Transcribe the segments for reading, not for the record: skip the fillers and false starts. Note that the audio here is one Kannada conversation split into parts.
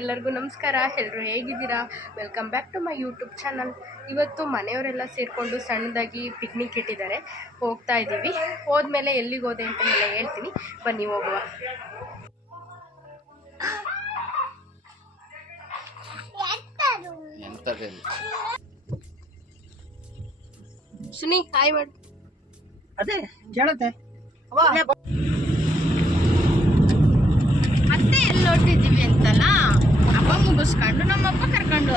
ಎಲ್ಲರಿಗೂ ನಮಸ್ಕಾರ. ಎಲ್ಲರೂ ಹೇಗಿದ್ದೀರಾ? Welcome back to my YouTube channel. ಇವತ್ತು ಮನೆಯವರೆಲ್ಲ ಸೇರಿಕೊಂಡು ಸಣ್ಣದಾಗಿ ಪಿಕ್ನಿಕ್ ಇಟ್ಟಿದ್ದಾರೆ, ಹೋಗ್ತಾ ಇದ್ದೀವಿ. ಹೋದ್ಮೇಲೆ ಎಲ್ಲಿಗೆ ಹೋದೆ ಅಂತ ಎಲ್ಲ ಹೇಳ್ತೀನಿ, ಬನ್ನಿ ಹೋಗುವ. ಸುನಿ ಹಾಯ್ ಮಾಡು. ಅದೇ ಕೇಳತ್ತೆ ಮತ್ತೆ ಎಲ್ಲಿ ಹೊರಟಿದ್ದೀವಿ ಅಂತಲ್ಲ, ಹಬ್ಬ ಮುಗಿಸ್ಕೊಂಡು ನಮ್ಮಪ್ಪ ಕರ್ಕೊಂಡು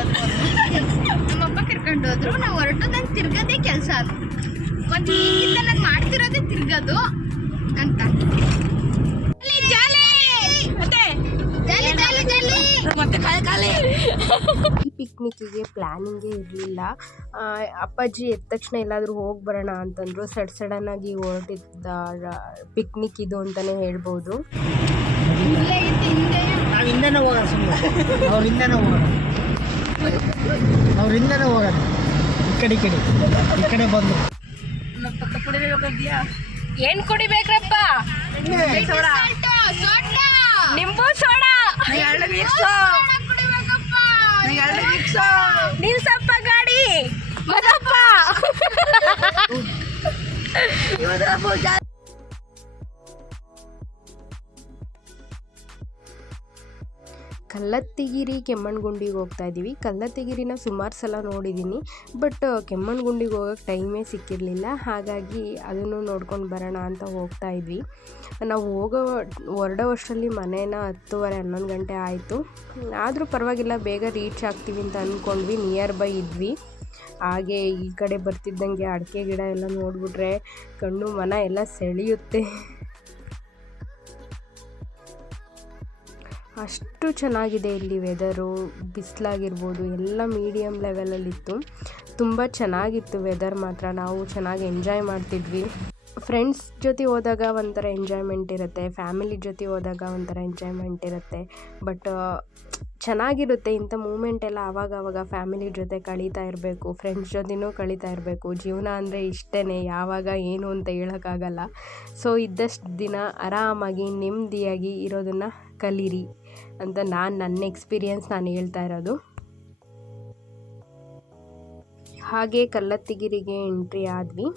ಹೋದ್ರು. ನಾವು ಹೊರಟು ನಂಗೆ ತಿರ್ಗದೇ ಕೆಲಸ. ಅದು ಒಂದು ಈಗಿಂದ ನಾನು ಮಾಡ್ತಿರೋದೇ ತಿರ್ಗೋದು ಅಂತ. ಈ ಪಿಕ್ನಿಕ್ಕಿಗೆ ಪ್ಲ್ಯಾನಿಂಗೇ ಇರಲಿಲ್ಲ. ಅಪ್ಪಾಜಿ ಎದ್ದ ತಕ್ಷಣ ಎಲ್ಲಾದರೂ ಹೋಗಿ ಬರೋಣ ಅಂತಂದರು. ಸಡನ್ನಾಗಿ ಹೊರಟಿದ್ದ ಪಿಕ್ನಿಕ್ ಇದು ಅಂತಲೇ ಹೇಳ್ಬೋದು. ನಾವು ಹಿಂದೆನೇ ಹೋಗೋಣ, ಸುಮ್ಮನೆ ಅವ್ರ ಹಿಂದೆನೇ ಹೋಗೋಣ. ಈ ಕಡೆ ಬಂದು ಏನು ಕುಡಿಬೇಕ್ರಪ್ಪ? ನಿಂಬು ಸೋಡಾ ನಿಲ್ಸಪ್ಪ ಗಾಡಿ ಮದಪ್ಪ. ಕಲ್ಲತ್ತಿಗಿರಿ ಕೆಮ್ಮಣ್ಣಗುಂಡಿಗೆ ಹೋಗ್ತಾ ಇದ್ದೀವಿ. ಕಲ್ಲತ್ತಿಗಿರಿನ ಸುಮಾರು ಸಲ ನೋಡಿದ್ದೀನಿ, ಬಟ್ ಕೆಮ್ಮಣ್ಣಗುಂಡಿಗೆ ಹೋಗೋಕ್ಕೆ ಟೈಮೇ ಸಿಕ್ಕಿರಲಿಲ್ಲ. ಹಾಗಾಗಿ ಅದನ್ನು ನೋಡ್ಕೊಂಡು ಬರೋಣ ಅಂತ ಹೋಗ್ತಾ ಇದ್ವಿ. ನಾವು ಹೊರಡೋವಷ್ಟರಲ್ಲಿ ಮನೇನ 10:30-11 ಗಂಟೆ ಆಯಿತು. ಆದರೂ ಪರವಾಗಿಲ್ಲ, ಬೇಗ ರೀಚ್ ಆಗ್ತೀವಿ ಅಂತ ಅಂದ್ಕೊಂಡ್ವಿ. ನಿಯರ್ ಬೈ ಇದ್ವಿ. ಹಾಗೆ ಈ ಕಡೆ ಬರ್ತಿದ್ದಂಗೆ ಅಡಿಕೆ ಗಿಡ ಎಲ್ಲ ನೋಡಿಬಿಟ್ರೆ ಕಣ್ಣು ಮನ ಎಲ್ಲ ಸೆಳೆಯುತ್ತೆ. ಅಷ್ಟು ಚೆನ್ನಾಗಿದೆ ಇಲ್ಲಿ ವೆದರು. ಬಿಸಿಲಾಗಿರ್ಬೋದು ಎಲ್ಲ ಮೀಡಿಯಮ್ ಲೆವೆಲಲ್ಲಿತ್ತು. ತುಂಬ ಚೆನ್ನಾಗಿತ್ತು ವೆದರ್ ಮಾತ್ರ. ನಾವು ಚೆನ್ನಾಗಿ ಎಂಜಾಯ್ ಮಾಡ್ತಿದ್ವಿ. ಫ್ರೆಂಡ್ಸ್ ಜೊತೆ ಹೋದಾಗ ಒಂಥರ ಎಂಜಾಯ್ಮೆಂಟ್ ಇರುತ್ತೆ, ಫ್ಯಾಮಿಲಿ ಜೊತೆ ಹೋದಾಗ ಒಂಥರ ಎಂಜಾಯ್ಮೆಂಟ್ ಇರುತ್ತೆ. ಬಟ್ ಚೆನ್ನಾಗಿರುತ್ತೆ ಇಂಥ ಮೂಮೆಂಟ್ ಎಲ್ಲ. ಆವಾಗ ಫ್ಯಾಮಿಲಿ ಜೊತೆ ಕಳೀತಾ ಇರಬೇಕು, ಫ್ರೆಂಡ್ಸ್ ಜೊತೆನೂ ಕಳೀತಾ ಇರಬೇಕು. ಜೀವನ ಅಂದರೆ ಇಷ್ಟೇ, ಯಾವಾಗ ಏನು ಅಂತ ಹೇಳೋಕ್ಕಾಗಲ್ಲ. ಸೊ ಇದ್ದಷ್ಟು ದಿನ ಆರಾಮಾಗಿ ನೆಮ್ಮದಿಯಾಗಿ ಇರೋದನ್ನು ಕಲೀರಿ ಅಂತ ನನ್ನ ಎಕ್ಸ್ಪೀರಿಯನ್ಸ್ ನಾನು ಹೇಳ್ತಾ ಇರೋದು. ಹಾಗೆ ಕಲ್ಲತ್ತಿಗಿರಿಗೆ ಎಂಟ್ರಿ ಆದ್ವಿ.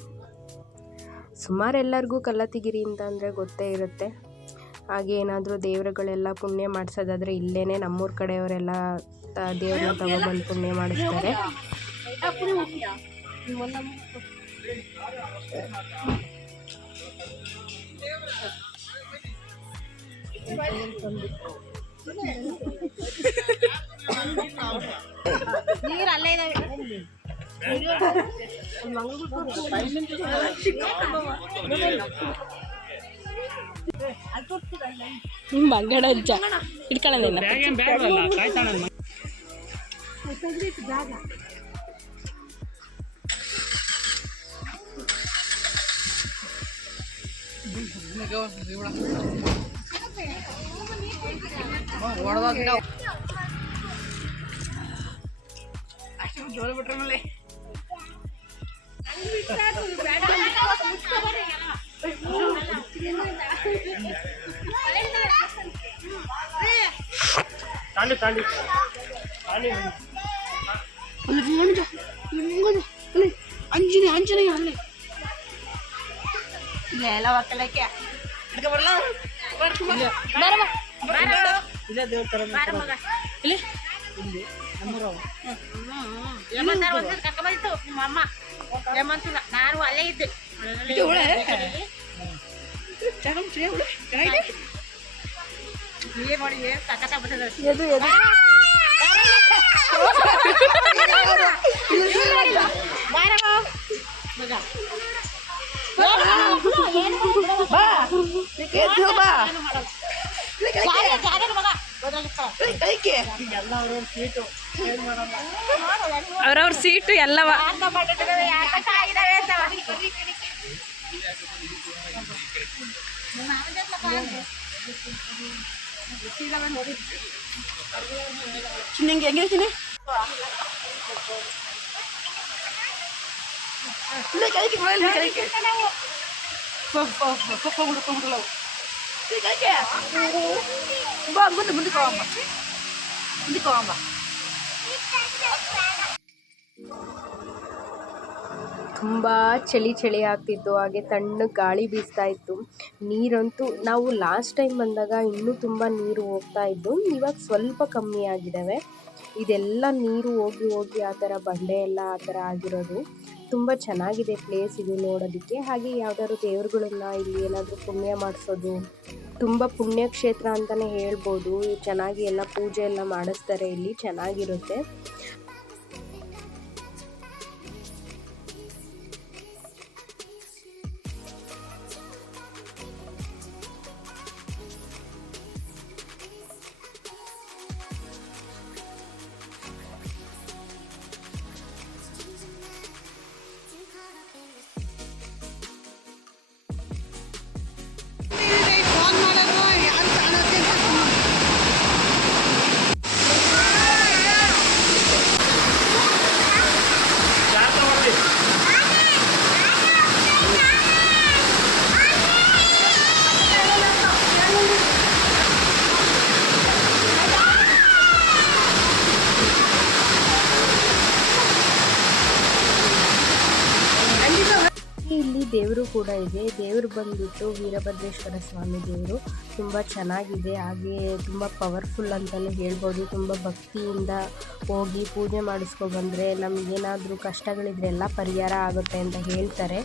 ಸುಮಾರು ಎಲ್ಲರಿಗೂ ಕಲ್ಲತ್ತಿಗಿರಿ ಅಂತಂದರೆ ಗೊತ್ತೇ ಇರುತ್ತೆ. ಹಾಗೆ ಏನಾದರೂ ದೇವರುಗಳೆಲ್ಲ ಪುಣ್ಯ ಮಾಡಿಸೋದಾದರೆ ಇಲ್ಲೇ ನಮ್ಮೂರ ಕಡೆಯವರೆಲ್ಲ ದೇವ್ರನ್ನ ತಗೊಬಂದು ಪುಣ್ಯ ಮಾಡಿಸ್ತಾರೆ. ನೀರು ಅಲ್ಲೇ ಇದಾವೆ. ಮಗಡ ಅಜ್ಜ ಇಟ್ಕೊಳ್ಳೋದಿಲ್ಲ. ಜೋಳ ಬಿಟ್ರೆ ಮೇಲೆ ಅಂಜನೇ ಅಲ್ಲೇ ಇಲ್ಲ ಎಲ್ಲ ಒಕ್ಕಲಕ್ಕೆ ಬರಲ್ಲ. ಇಲ್ಲ ದೇವ್ರ ತರ ಇಲ್ಲಿ ಕರ್ಕೊಂಡ್ಬಂದಿತ್ತು ನಿಮ್ಮ ಅಮ್ಮ. ಏಮಂತಿಲ್ಲ, ನಾನು ಅಲ್ಲೇ ಇದ್ದೆ. ನೀವೇ ಮಾಡಿ ಸಕತ್ತ ಬರ್ತದೆ. ಅವ್ರವ್ರ ಸೀಟು ಎಲ್ಲವ ನಿಂಗೆ ಹೆಂಗಿರ್ತೀನಿ Bang, bener-bener kau. ಇದಕ್ಕೆ ಹೋಗಮ್ಮ. ತುಂಬ ಚಳಿ ಆಗ್ತಿತ್ತು, ಹಾಗೆ ತಣ್ಣಗೆ ಗಾಳಿ ಬೀಸ್ತಾ ಇತ್ತು. ನೀರಂತೂ ನಾವು ಲಾಸ್ಟ್ ಟೈಮ್ ಬಂದಾಗ ಇನ್ನೂ ತುಂಬ ನೀರು ಹೋಗ್ತಾ ಇದ್ದು, ಇವಾಗ ಸ್ವಲ್ಪ ಕಮ್ಮಿ ಆಗಿದ್ದಾವೆ. ಇದೆಲ್ಲ ನೀರು ಹೋಗಿ ಆ ಥರ ಬಂಡೆ ಎಲ್ಲ ಆ ಥರ ಆಗಿರೋದು. ತುಂಬ ಚೆನ್ನಾಗಿದೆ ಪ್ಲೇಸ್ ಇದು ನೋಡೋದಕ್ಕೆ. ಹಾಗೆ ಯಾವ್ದಾದ್ರು ದೇವ್ರುಗಳನ್ನ ಇಲ್ಲಿ ಏನಾದರೂ ಪುಣ್ಯ ಮಾಡಿಸೋದು, ತುಂಬ ಪುಣ್ಯಕ್ಷೇತ್ರ ಅಂತಲೇ ಹೇಳ್ಬೋದು. ಚೆನ್ನಾಗಿ ಎಲ್ಲ ಪೂಜೆ ಎಲ್ಲ ಮಾಡಿಸ್ತಾರೆ ಇಲ್ಲಿ, ಚೆನ್ನಾಗಿರುತ್ತೆ. ಫೋನ್ ಮಾಡೋದು ಯಾರು ಕಾಣೋದೇ ಇಲ್ಲ. ಇಲ್ಲಿ ದೇವರು ಕೂಡ ಇದೆ. ದೇವರು ಬಂದ್ಬಿಟ್ಟು ವೀರಭದ್ರೇಶ್ವರ ಸ್ವಾಮಿ ದೇವರು. ತುಂಬ ಚೆನ್ನಾಗಿದೆ, ಹಾಗೆ ತುಂಬ ಪವರ್ಫುಲ್ ಅಂತಲೇ ಹೇಳ್ಬೋದು. ತುಂಬ ಭಕ್ತಿಯಿಂದ ಹೋಗಿ ಪೂಜೆ ಮಾಡಿಸ್ಕೊಬಂದರೆ ನಮಗೇನಾದರೂ ಕಷ್ಟಗಳಿದ್ರೆ ಎಲ್ಲ ಪರಿಹಾರ ಆಗುತ್ತೆ ಅಂತ ಹೇಳ್ತಾರೆ.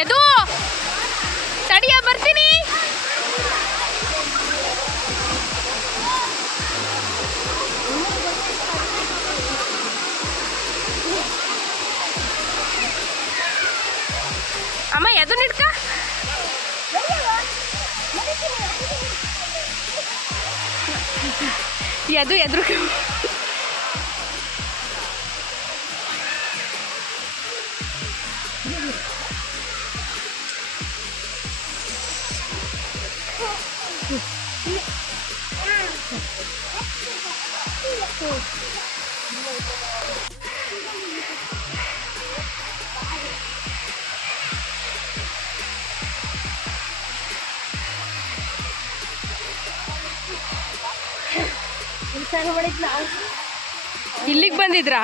ಎದು ತಡಿಯ ಬರ್ತೀನಿ. ಅಮ್ಮ ಎದು ನಿಡ್ಕ ಎದು ಇಲ್ಲಿಗೆ ಬಂದಿದ್ರಾ?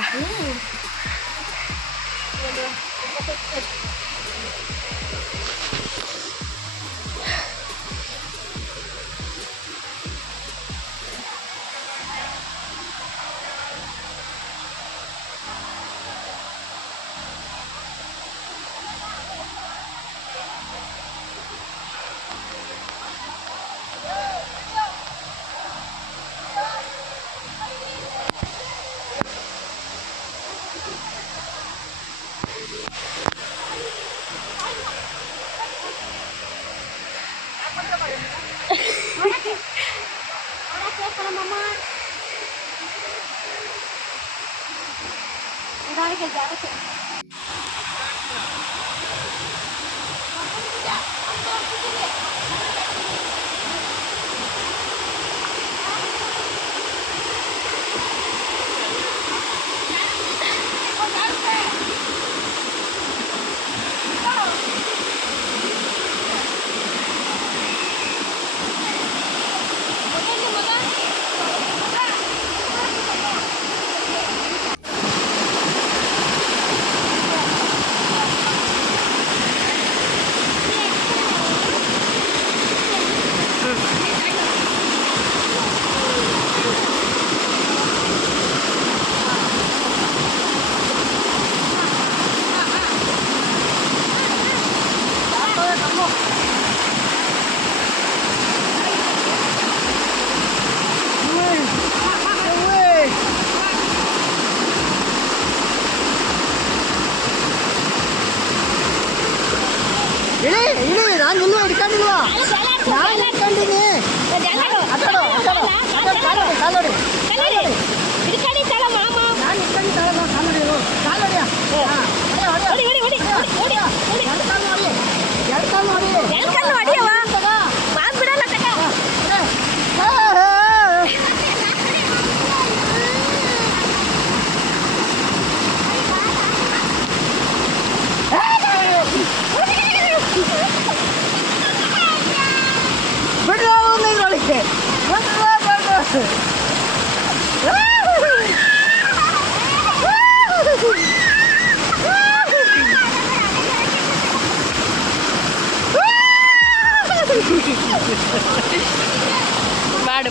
ಇಳಿ ಇಳಿ, ನಾನು ಇನ್ನೂ ಹಿಡ್ಕೊಂಡಿಲ್ವಾ, ನಾನು ಹಿಡ್ಕೊಂಡಿನಿ. ಅದಾಡು ಕಾಲೋಡಿ ನಾನು ಹಿಡ್ಕೊಂಡಿದ್ದಾಳಲ್ಲ, ಕಾಲೋಡಿ ಎರಡು ಕಾಲು ನೋಡಿ. ಬಿಡ್ರ ಇದ್ರೊಳಗೆ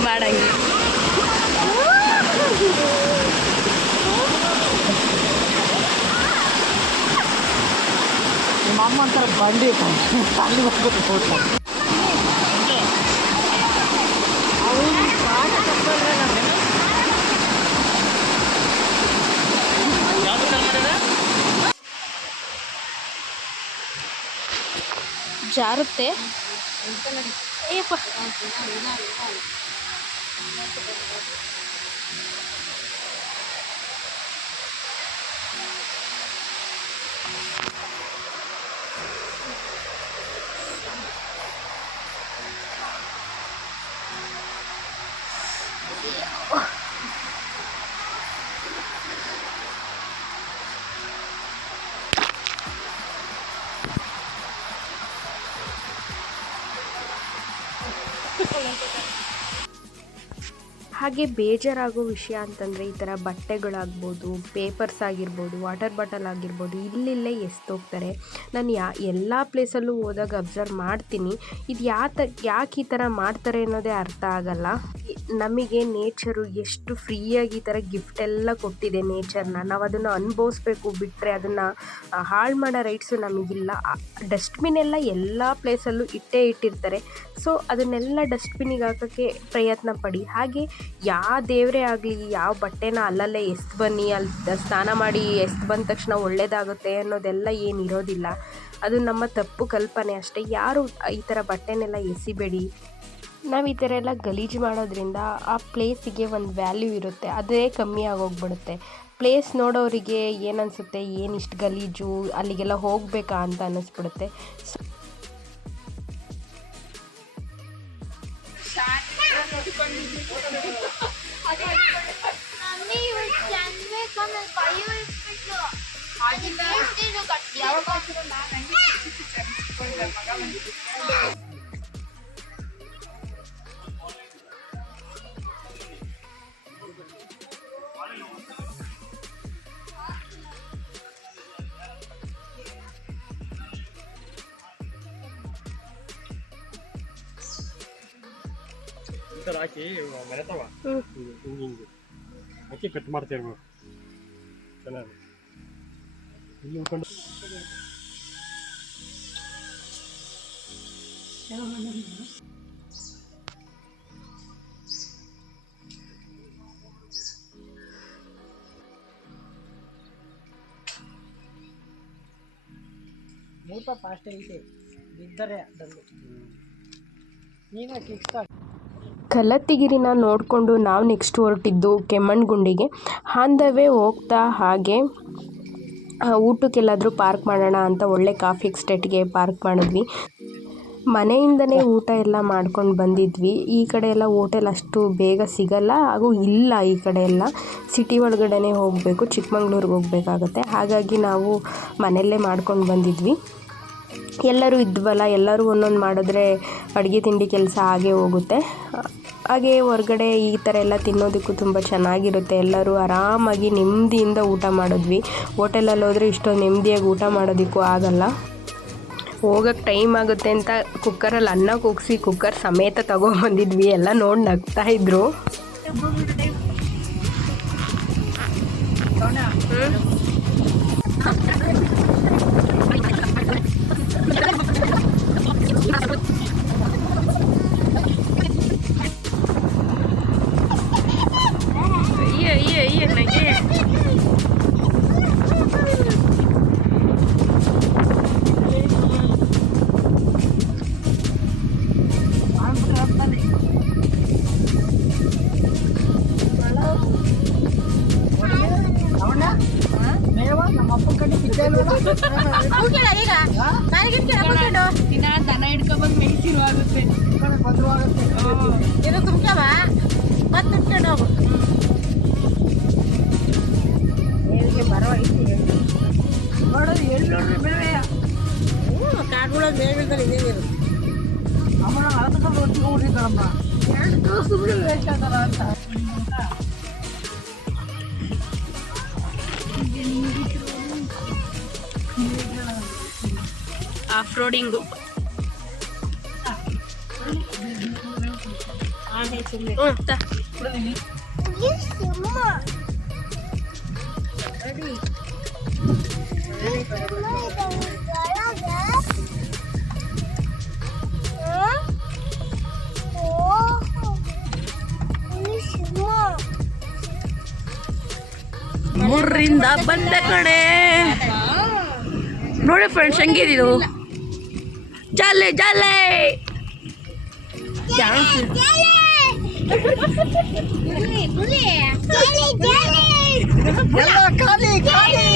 ಮಾಡಂಗೆ ನಿಮ್ಮ ಅಮ್ಮ ಅಂತಾರೆ ಬಂಡಿ ಹೋಗ್ಬಿಟ್ಟು ಫೋಟೋ. ಜಾರುತ್ತೆ. ಏಪ್ಪ ಹಾಗೆ ಬೇಜಾರಾಗೋ ವಿಷಯ ಅಂತಂದರೆ ಈ ಥರ ಬಟ್ಟೆಗಳಾಗ್ಬೋದು, ಪೇಪರ್ಸ್ ಆಗಿರ್ಬೋದು, ವಾಟರ್ ಬಾಟಲ್ ಆಗಿರ್ಬೋದು, ಇಲ್ಲಿಲ್ಲೇ ಎಸ್ತೋಗ್ತಾರೆ. ನಾನು ಎಲ್ಲ ಪ್ಲೇಸಲ್ಲೂ ಹೋದಾಗ ಅಬ್ಸರ್ವ್ ಮಾಡ್ತೀನಿ. ಇದು ಯಾಕೆ ಈ ಥರ ಮಾಡ್ತಾರೆ ಅನ್ನೋದೇ ಅರ್ಥ ಆಗಲ್ಲ. ನಮಗೆ ನೇಚರು ಎಷ್ಟು ಫ್ರೀಯಾಗಿ ಈ ಥರ ಗಿಫ್ಟ್ ಎಲ್ಲ ಕೊಟ್ಟಿದೆ ನೇಚರ್ನ, ನಾವು ಅದನ್ನು ಅನುಭವಿಸ್ಬೇಕು. ಬಿಟ್ಟರೆ ಅದನ್ನು ಹಾಳು ಮಾಡೋ ರೈಟ್ಸು ನಮಗಿಲ್ಲ. ಡಸ್ಟ್ಬಿನ್ ಎಲ್ಲ ಪ್ಲೇಸಲ್ಲೂ ಇಟ್ಟಿರ್ತಾರೆ. ಸೊ ಅದನ್ನೆಲ್ಲ ಡಸ್ಟ್ಬಿನ್ನಿಗೆ ಹಾಕೋಕ್ಕೆ ಪ್ರಯತ್ನ ಪಡಿ. ಹಾಗೆ ಯಾವ ದೇವರೇ ಆಗಲಿ, ಯಾವ ಬಟ್ಟೆನ ಅಲ್ಲಲ್ಲೇ ಎಸ್ದು ಬನ್ನಿ, ಅಲ್ಲಿ ಸ್ನಾನ ಮಾಡಿ ಎಸ್ದು ಬಂದ ತಕ್ಷಣ ಒಳ್ಳೆಯದಾಗುತ್ತೆ ಅನ್ನೋದೆಲ್ಲ ಏನಿರೋದಿಲ್ಲ. ಅದು ನಮ್ಮ ತಪ್ಪು ಕಲ್ಪನೆ ಅಷ್ಟೇ. ಯಾರು ಈ ಥರ ಬಟ್ಟೆನೆಲ್ಲ ಎಸಿಬೇಡಿ. ನಾವು ಈ ಥರ ಎಲ್ಲ ಗಲೀಜು ಮಾಡೋದ್ರಿಂದ ಆ ಪ್ಲೇಸಿಗೆ ಒಂದು ವ್ಯಾಲ್ಯೂ ಇರುತ್ತೆ, ಅದೇ ಕಮ್ಮಿ ಆಗೋಗ್ಬಿಡುತ್ತೆ. ಪ್ಲೇಸ್ ನೋಡೋರಿಗೆ ಏನನ್ಸುತ್ತೆ, ಏನಿಷ್ಟು ಗಲೀಜು, ಅಲ್ಲಿಗೆಲ್ಲ ಹೋಗಬೇಕಾ ಅಂತ ಅನ್ನಿಸ್ಬಿಡುತ್ತೆ. ಹಾಕಿ ಮೆರೆತವ ಹಿಂಗೆ ಹಾಕಿ ಕಟ್ ಮಾಡ್ತಿರ್ಬೇಕು. ಚೆನ್ನಾಗಿ ಇಲ್ಲಿ ಉಳ್ಕೊಂಡು ಮೂಟ ಫಾಸ್ಟ್ ಐತೆ ಬಿದ್ದರೆ ನೀವೇ ಕಿಕ್ ಸ್ಟಾರ್ಟ್. ಕಲತ್ತಿಗಿರಿನ ನೋಡಿಕೊಂಡು ನಾವು ನೆಕ್ಸ್ಟ್ ಹೊರಟಿದ್ದು ಕೆಮ್ಮಣ್ಣುಗುಂಡಿಗೆ. ಆನ್ ದ ವೇ ಹೋಗ್ತಾ ಹಾಗೆ ಊಟಕ್ಕೆಲ್ಲಾದರೂ ಪಾರ್ಕ್ ಮಾಡೋಣ ಅಂತ ಒಳ್ಳೆ ಕಾಫಿ ಎಸ್ಟೇಟ್ಗೆ ಪಾರ್ಕ್ ಮಾಡಿದ್ವಿ. ಮನೆಯಿಂದನೇ ಊಟ ಎಲ್ಲ ಮಾಡ್ಕೊಂಡು ಬಂದಿದ್ವಿ. ಈ ಕಡೆ ಎಲ್ಲ ಹೋಟೆಲ್ ಅಷ್ಟು ಬೇಗ ಸಿಗಲ್ಲ, ಹಾಗೂ ಇಲ್ಲ. ಈ ಕಡೆ ಎಲ್ಲ ಸಿಟಿ ಒಳಗಡೆ ಹೋಗಬೇಕು, ಚಿಕ್ಕಮಂಗ್ಳೂರಿಗೆ ಹೋಗಬೇಕಾಗತ್ತೆ. ಹಾಗಾಗಿ ನಾವು ಮನೆಯಲ್ಲೇ ಮಾಡ್ಕೊಂಡು ಬಂದಿದ್ವಿ. ಎಲ್ಲರೂ ಇದ್ವಲ್ಲ, ಎಲ್ಲರೂ ಒಂದೊಂದು ಮಾಡಿದ್ರೆ ಅಡುಗೆ ತಿಂಡಿ ಕೆಲಸ ಹಾಗೇ ಹೋಗುತ್ತೆ. ಹಾಗೆ ಹೊರಗಡೆ ಈ ಥರ ಎಲ್ಲ ತಿನ್ನೋದಕ್ಕೂ ತುಂಬ ಚೆನ್ನಾಗಿರುತ್ತೆ. ಎಲ್ಲರೂ ಆರಾಮಾಗಿ ನೆಮ್ಮದಿಯಿಂದ ಊಟ ಮಾಡಿದ್ವಿ. ಹೋಟೆಲಲ್ಲಿ ಹೋದರೆ ಇಷ್ಟೊಂದು ನೆಮ್ಮದಿಯಾಗಿ ಊಟ ಮಾಡೋದಕ್ಕೂ ಆಗಲ್ಲ. ಹೋಗೋಕ್ಕೆ ಟೈಮ್ ಆಗುತ್ತೆ ಅಂತ ಕುಕ್ಕರಲ್ಲಿ ಅನ್ನ ಕೂಗಿಸಿ ಕುಕ್ಕರ್ ಸಮೇತ ತಗೊಂಬಂದಿದ್ವಿ. ಎಲ್ಲ ನೋಡಿ ನಗ್ತಾಯಿದ್ರು. ಮೇಲ್ಗಡೆ ಹಿಂಗೆ ಅಮ್ಮನ ಅಳತಕೊಂಡು ಒಟ್ಟಿಗೆ ಊರಿದ್ದಾರಮ್ಮ ಎರಡು ಸುಮ್ಮನೆ ವೇಸ್ಟ್ ಆಗ್ತಾರ ಅಂತ ಆಫ್ ರೋಡಿಂಗು ಮೂರರಿಂದ ಬಂದ ಕಡೆ ನೋಡಿ ಫ್ರೆಂಡ್ಸ್ ಹೆಂಗಿದು ಜಾಲೆ ಜಾಲೆ ಎಲ್ಲ ಖಾಲಿ ಖಾಲಿ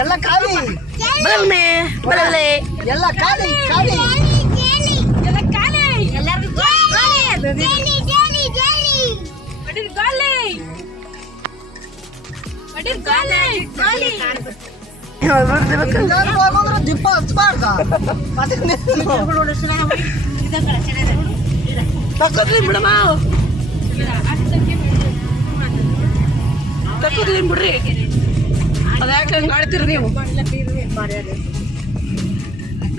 ಎಲ್ಲ ಖಾಲಿ ಬರಲ್ನೆ ಬರಲ್ಲೆ ಎಲ್ಲ ಖಾಲಿ ಖಾಲಿ ದಿಪ್ಪ ಹಚ್ಬಾರ್ದ ತಕ್ಕೋದ್ಲಿ ಬಿಡಮ್ಮ ತಕ್ಕೋದ್ಲಿ ಬಿಡ್ರಿ ಅದ ಯಾಕೆ ಹಂಗೆ ಆಡ್ತೀರಿ ನೀವು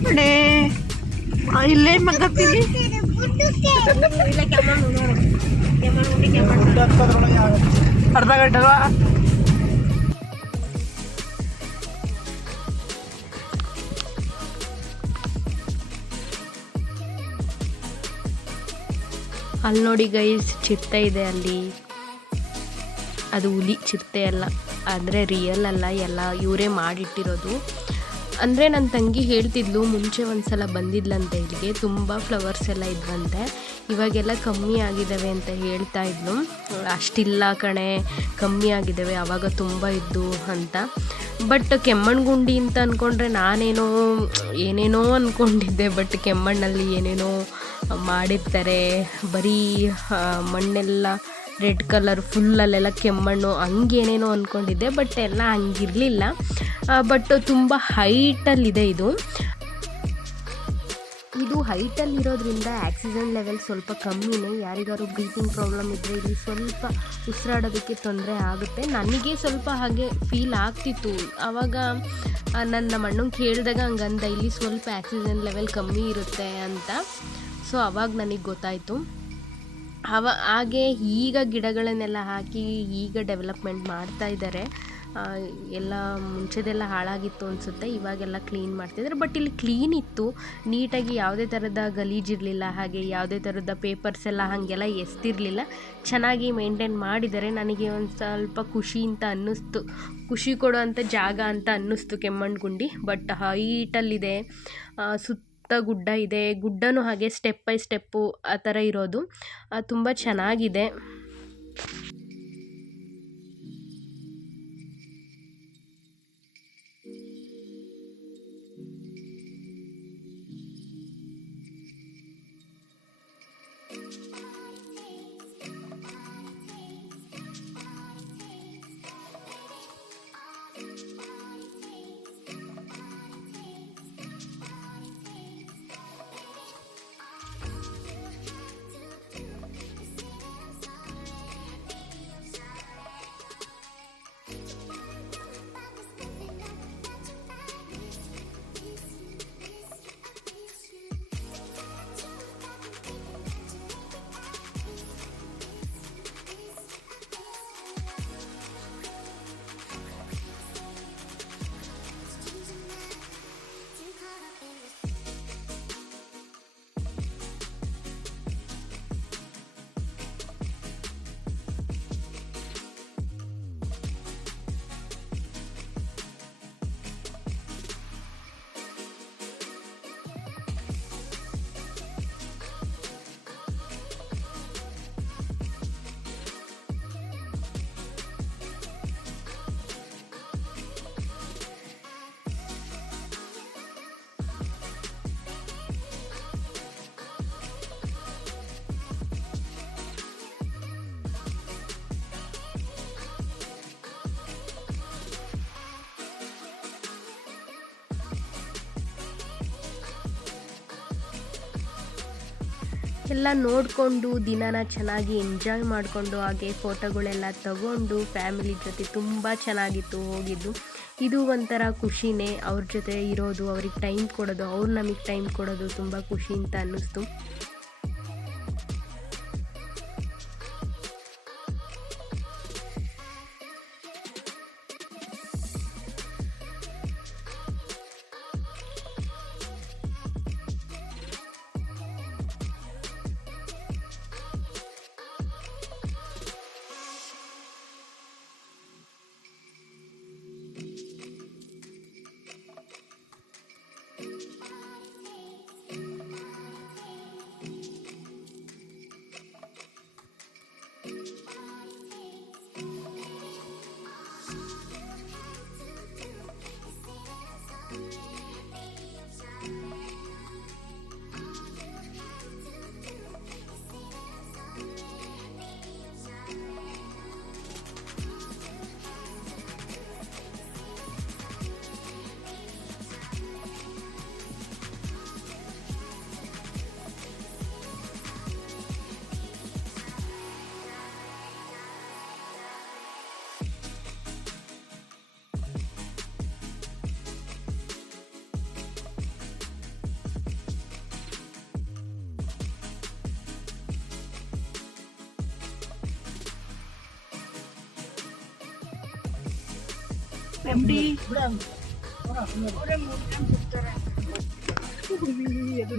ಕಣೆ ಇಲ್ಲೇ ಮಗತ್ತೀನಿ ಅರ್ಧ ಗಂಟೆ ಅಲ್ವಾ ಅಲ್ಲಿ ನೋಡಿ ಗೈಸ್ ಚಿರತೆ ಇದೆ ಅಲ್ಲಿ ಅದು ಹುಲಿ ಚಿರತೆ ಅಲ್ಲ ಅಂದರೆ ರಿಯಲ್ ಅಲ್ಲ ಎಲ್ಲ ಇವರೇ ಮಾಡಿಟ್ಟಿರೋದು ಅಂದರೆ ನನ್ನ ತಂಗಿ ಹೇಳ್ತಿದ್ಲು ಮುಂಚೆ ಒಂದ್ಸಲ ಬಂದಿದ್ಲಂತೆ ಇಲ್ಲಿಗೆ ತುಂಬ ಫ್ಲವರ್ಸ್ ಎಲ್ಲ ಇದ್ವಂತೆ ಇವಾಗೆಲ್ಲ ಕಮ್ಮಿ ಆಗಿದ್ದಾವೆ ಅಂತ ಹೇಳ್ತಾ ಇದ್ಲು ಅಷ್ಟಿಲ್ಲ ಕಣೆ ಕಮ್ಮಿ ಆಗಿದ್ದಾವೆ ಆವಾಗ ತುಂಬ ಇದ್ದು ಅಂತ ಬಟ್ ಕೆಮ್ಮಣ್ಣುಗುಂಡಿ ಅಂತ ಅಂದ್ಕೊಂಡ್ರೆ ನಾನೇನೋ ಏನೇನೋ ಅಂದ್ಕೊಂಡಿದ್ದೆ ಬಟ್ ಕೆಮ್ಮಣ್ಣಲ್ಲಿ ಏನೇನೋ ಮಾಡಿರ್ತಾರೆ ಬರೀ ಮಣ್ಣೆಲ್ಲ ರೆಡ್ ಕಲರ್ ಫುಲ್ಲಲ್ಲೆಲ್ಲ ಕೆಮ್ಮಣ್ಣು ಹಂಗೇನೇನೋ ಅಂದ್ಕೊಂಡಿದ್ದೆ ಬಟ್ ಎಲ್ಲ ಹಂಗಿರಲಿಲ್ಲ ಬಟ್ ತುಂಬ ಹೈಟಲ್ಲಿದೆ ಇದು ಹೈಟಲ್ಲಿರೋದ್ರಿಂದ ಆಕ್ಸಿಜನ್ ಲೆವೆಲ್ ಸ್ವಲ್ಪ ಕಮ್ಮಿನೇ ಯಾರಿಗಾರು ಬ್ರೀತಿಂಗ್ ಪ್ರಾಬ್ಲಮ್ ಇದ್ದರೆ ಇಲ್ಲಿ ಸ್ವಲ್ಪ ಉಸಿರಾಡೋದಕ್ಕೆ ತೊಂದರೆ ಆಗುತ್ತೆ ನನಗೆ ಸ್ವಲ್ಪ ಹಾಗೆ ಫೀಲ್ ಆಗ್ತಿತ್ತು ಆವಾಗ ನನ್ನ ಅಣ್ಣಂಗೆ ಕೇಳಿದಾಗ ಹಂಗಂದ ಇಲ್ಲಿ ಸ್ವಲ್ಪ ಆಕ್ಸಿಜನ್ ಲೆವೆಲ್ ಕಮ್ಮಿ ಇರುತ್ತೆ ಅಂತ ಸೊ ಅವಾಗ ನನಗೆ ಗೊತ್ತಾಯಿತು ಹಾಗೆ ಈಗ ಗಿಡಗಳನ್ನೆಲ್ಲ ಹಾಕಿ ಈಗ ಡೆವಲಪ್ಮೆಂಟ್ ಮಾಡ್ತಾ ಇದ್ದಾರೆ ಎಲ್ಲ ಮುಂಚೆದೆಲ್ಲ ಹಾಳಾಗಿತ್ತು ಅನಿಸುತ್ತೆ ಇವಾಗೆಲ್ಲ ಕ್ಲೀನ್ ಮಾಡ್ತಿದ್ದಾರೆ ಬಟ್ ಇಲ್ಲಿ ಕ್ಲೀನ್ ಇತ್ತು ನೀಟಾಗಿ ಯಾವುದೇ ಥರದ ಗಲೀಜಿರಲಿಲ್ಲ ಹಾಗೆ ಯಾವುದೇ ಥರದ ಪೇಪರ್ಸ್ ಎಲ್ಲ ಹಾಗೆಲ್ಲ ಎಸ್ತಿರಲಿಲ್ಲ ಚೆನ್ನಾಗಿ ಮೇಂಟೈನ್ ಮಾಡಿದ್ದಾರೆ ನನಗೆ ಒಂದು ಸ್ವಲ್ಪ ಖುಷಿ ಅಂತ ಅನ್ನಿಸ್ತು ಖುಷಿ ಕೊಡುವಂಥ ಜಾಗ ಅಂತ ಅನ್ನಿಸ್ತು ಕೆಮ್ಮಣ್ಣುಗುಂಡಿ ಬಟ್ ಹೈಟಲ್ಲಿದೆ ಸುತ್ತ ಗುಡ್ಡ ಇದೆ ಗುಡ್ಡನೂ ಹಾಗೆ ಸ್ಟೆಪ್ ಬೈ ಸ್ಟೆಪ್ಪು ಆ ಥರ ಇರೋದು ತುಂಬ ಚೆನ್ನಾಗಿದೆ ಎಲ್ಲ ನೋಡಿಕೊಂಡು ದಿನನ ಚೆನ್ನಾಗಿ ಎಂಜಾಯ್ ಮಾಡಿಕೊಂಡು ಹಾಗೆ ಫೋಟೋಗಳೆಲ್ಲ ತಗೊಂಡು ಫ್ಯಾಮಿಲಿ ಜೊತೆ ತುಂಬ ಚೆನ್ನಾಗಿತ್ತು ಹೋಗಿದ್ದು. ಇದು ಒಂಥರ ಖುಷಿನೇ, ಅವ್ರ ಜೊತೆ ಇರೋದು, ಅವ್ರಿಗೆ ಟೈಮ್ ಕೊಡೋದು, ಅವ್ರು ನಮಗೆ ಟೈಮ್ ಕೊಡೋದು ತುಂಬ ಖುಷಿ ಅಂತ ಅನ್ನಿಸ್ತು.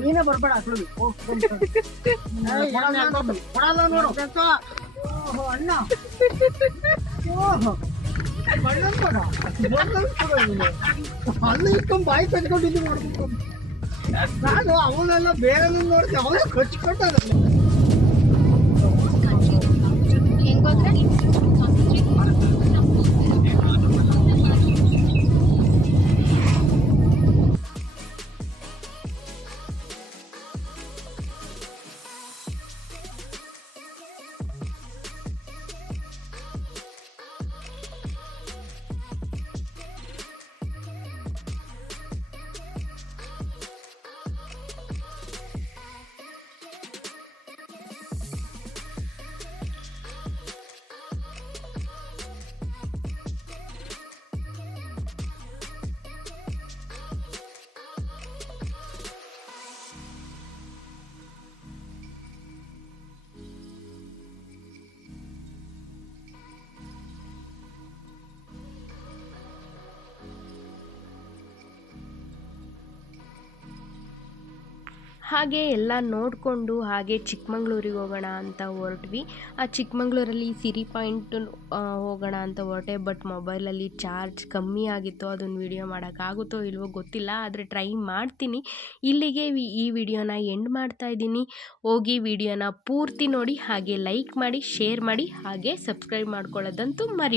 ನೀನೇ ಬರ್ಬೇಡ ಕೊಡಲ್ಲ ನೋಡು ಅಣ್ಣ ಅಲ್ಲಿ ಇಟ್ಕೊಂಡ್ ಬಾಯಿ ಕಟ್ಕೊಂಡಿದ್ದು ಮಾಡ್ಬೇಕು. ನಾನು ಅವನೆಲ್ಲ ಬೇರೆ ನೋಡ್ತಿ ಅವನೇ ಕಚ್ಕೊಂಡ ಹೆಂಗೋದ್ರೆ ಹಾಗೆ ಎಲ್ಲ ನೋಡಿಕೊಂಡು ಹಾಗೆ ಚಿಕ್ಕಮಂಗ್ಳೂರಿಗೆ ಹೋಗೋಣ ಅಂತ ಹೊರಟ್ವಿ. ಆ ಚಿಕ್ಕಮಂಗ್ಳೂರಲ್ಲಿ ಸಿರಿ ಪಾಯಿಂಟ್ ಹೋಗೋಣ ಅಂತ ಹೊರಟೆ. ಬಟ್ ಮೊಬೈಲಲ್ಲಿ ಚಾರ್ಜ್ ಕಮ್ಮಿ ಆಗಿತ್ತು, ಅದನ್ನು ವಿಡಿಯೋ ಮಾಡೋಕ್ಕಾಗುತ್ತೋ ಇಲ್ವೋ ಗೊತ್ತಿಲ್ಲ, ಆದರೆ ಟ್ರೈ ಮಾಡ್ತೀನಿ. ಇಲ್ಲಿಗೆ ಈ ವಿಡಿಯೋನ ಎಂಡ್ ಮಾಡ್ತಾ ಇದ್ದೀನಿ. ಹೋಗಿ ವಿಡಿಯೋನ ಪೂರ್ತಿ ನೋಡಿ, ಹಾಗೆ ಲೈಕ್ ಮಾಡಿ, ಶೇರ್ ಮಾಡಿ, ಹಾಗೆ ಸಬ್ಸ್ಕ್ರೈಬ್ ಮಾಡ್ಕೊಳ್ಳೋದಂತೂ ಮರಿ